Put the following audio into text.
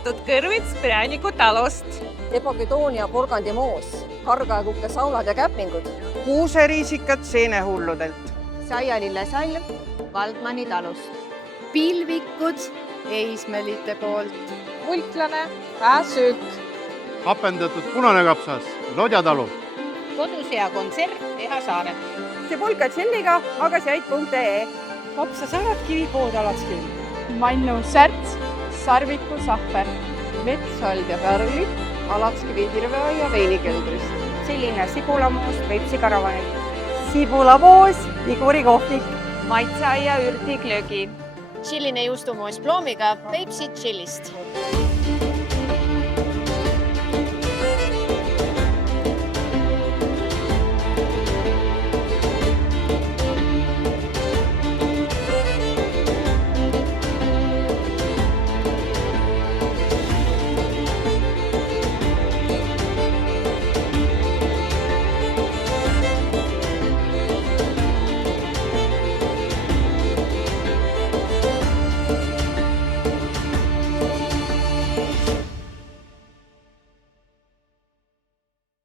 toodetud kõrvits Prääniku talust. Epagedoonia porgandimoos, kargaekukke saunad ja käpingud. Kuuseriisikat seenehulludelt. Saialille salv Valdmani talust. Pilvikud Eismelite poolt. Multlane pääsüük. Hapendatud punane kapsas Lodja talu. Kodus hea konserv Eha saarelt. Sibulka tšilliga magasiait.ee. Kopsasalat Kivipood Alatsküll. Mannu särts, Sarviku sahver. Metsald ja pärlid Alatskivi Tirveaia veinikeldrist. Selline sibulamoos Peipsi karavanilt. Sibulamoos Iguri kohvik. Maitseaia ürtiklögi. Tšilline juustumoos ploomiga Peipsi tšillist.